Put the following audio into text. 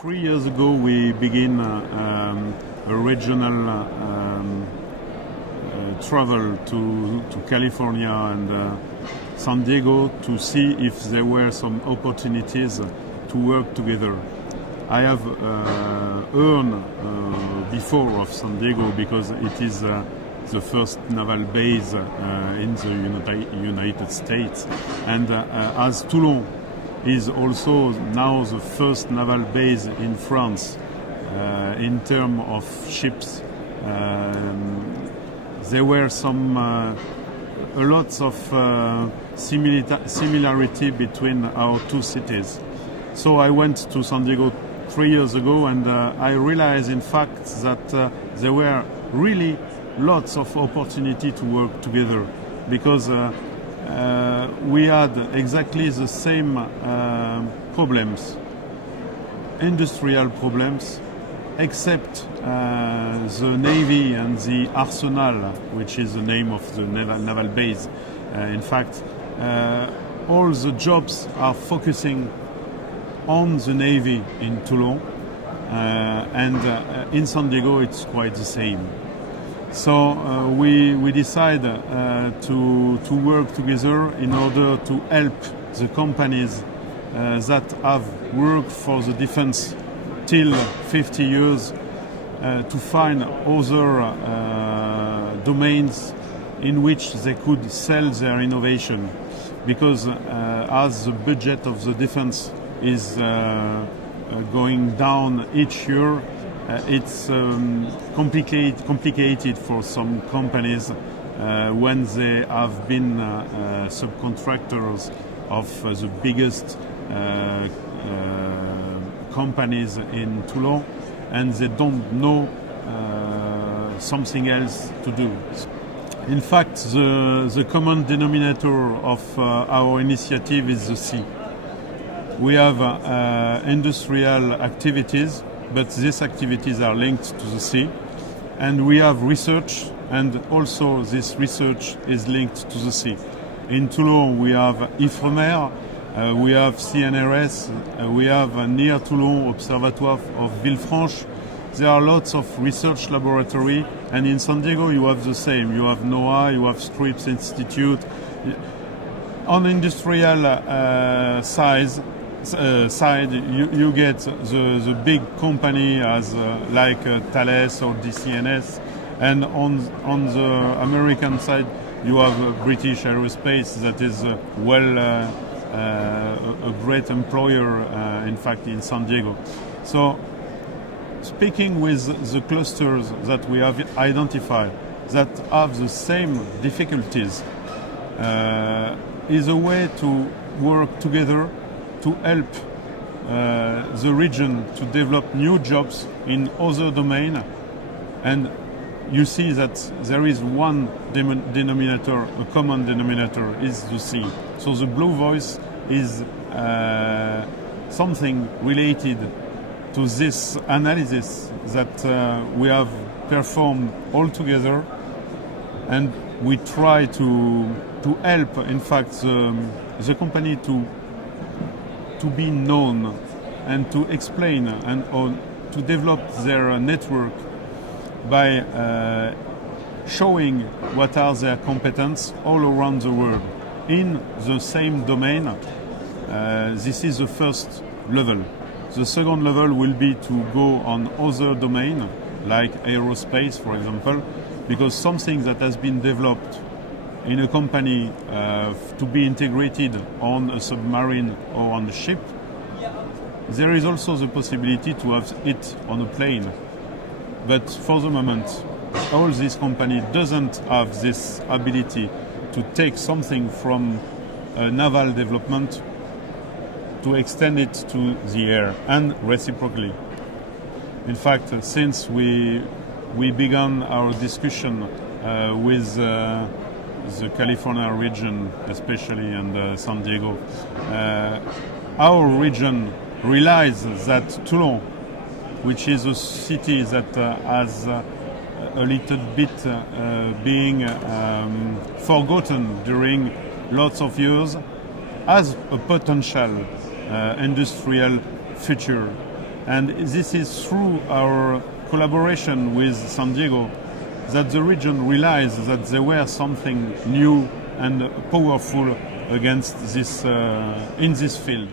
3 years ago, we began a regional travel to California and San Diego to see if there were some opportunities to work together. I have heard before of San Diego because it is the first naval base in the United States, and as Toulon is also now the first naval base in France in terms of ships. There were some a lot of similarity between our two cities. So I went to San Diego 3 years ago, and I realized in fact that there were really lots of opportunity to work together, because we had exactly the same problems, industrial problems, except the Navy and the Arsenal, which is the name of the naval base. In fact, all the jobs are focusing on the Navy in Toulon, and in San Diego it's quite the same. So we decided to work together in order to help the companies that have worked for the defense till 50 years to find other domains in which they could sell their innovation. Because as the budget of the defense is going down each year, it's complicated for some companies when they have been subcontractors of the biggest companies in Toulon, and they don't know something else to do. In fact, the common denominator of our initiative is the sea. We have industrial activities, but these activities are linked to the sea. And we have research, and also this research is linked to the sea. In Toulon, we have Ifremer, we have CNRS, we have near Toulon Observatoire of Villefranche. There are lots of research laboratory, and in San Diego you have the same. You have NOAA, you have Scripps Institute. On industrial side, you get the big company as like Thales or DCNS, and on the American side you have British Aerospace that is a great employer, in fact, in San Diego. So speaking with the clusters that we have identified that have the same difficulties is a way to work together to help the region to develop new jobs in other domains. And you see that there is one denominator, a common denominator, is the sea. So the Blue Voice is something related to this analysis that we have performed all together, and we try to help, in fact, the company to be known and to explain and to develop their network by showing what are their competence all around the world in the same domain. This is the first level. The second level will be to go on other domains, like aerospace, for example, because something that has been developed in a company to be integrated on a submarine or on a ship, there is also the possibility to have it on a plane. But for the moment, all this company doesn't have this ability to take something from naval development to extend it to the air, and reciprocally. In fact, since we began our discussion with the California region, especially, and San Diego, our region realizes that Toulon, which is a city that has a little bit being forgotten during lots of years, has a potential industrial future. And this is through our collaboration with San Diego that the region realized that there were something new and powerful against this in this field.